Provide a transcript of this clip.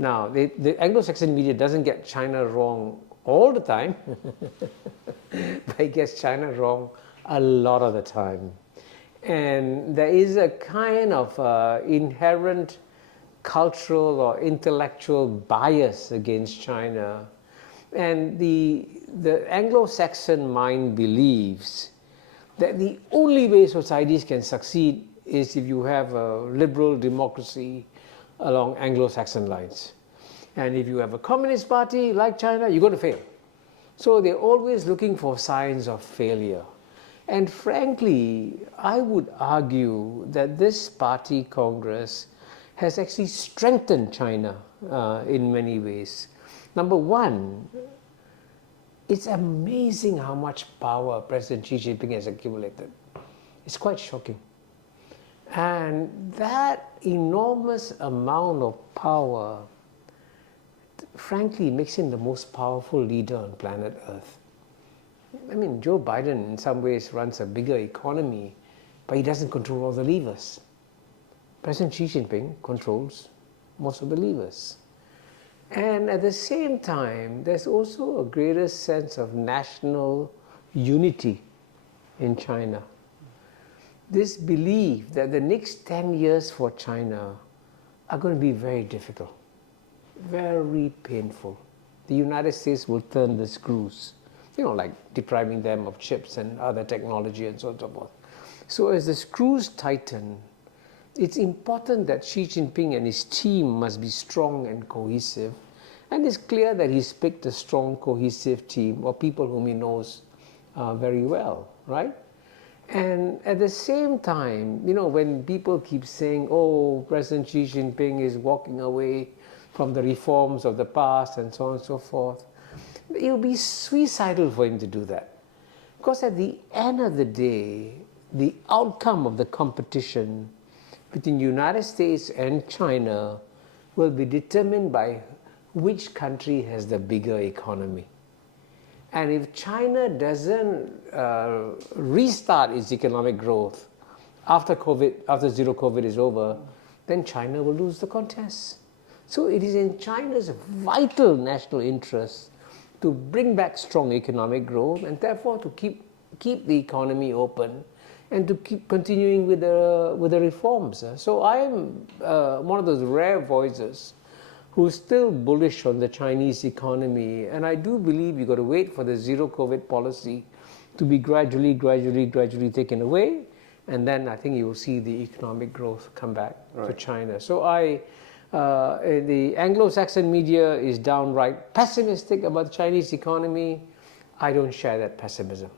Now, the Anglo Saxon media doesn't get China wrong all the time, but it gets China wrong a lot of the time. And there is a kind of inherent cultural or intellectual bias against China. And the Anglo-Saxon mind believes that the only way societies can succeed is if you have a liberal democracy along Anglo-Saxon lines. And if you have a communist party like China, you're going to fail. So they're always looking for signs of failure. And frankly, I would argue that this party Congress has actually strengthened China in many ways. Number one, it's amazing how much power President Xi Jinping has accumulated. It's quite shocking. And that enormous amount of power, frankly, makes him the most powerful leader on planet Earth. I mean, Joe Biden in some ways runs a bigger economy, but he doesn't control all the levers. President Xi Jinping controls most of the levers. And at the same time, there's also a greater sense of national unity in China. This belief that the next 10 years for China are going to be very difficult, very painful. The United States will turn the screws, like depriving them of chips and other technology and so on and so forth. So as the screws tighten, it's important that Xi Jinping and his team must be strong and cohesive. And it's clear that he's picked a strong, cohesive team of people whom he knows very well, right? And at the same time, when people keep saying, oh, President Xi Jinping is walking away from the reforms of the past and so on and so forth, it would be suicidal for him to do that. Because at the end of the day, the outcome of the competition between the United States and China will be determined by which country has the bigger economy. And if China doesn't restart its economic growth after zero COVID is over, then China will lose the contest. So it is in China's vital national interest to bring back strong economic growth and therefore to keep the economy open and to keep continuing with the reforms. So I am one of those rare voices who's still bullish on the Chinese economy, and I do believe you've got to wait for the zero COVID policy to be gradually taken away, and then I think you will see the economic growth come back to China. So the Anglo-Saxon media is downright pessimistic about the Chinese economy. I don't share that pessimism.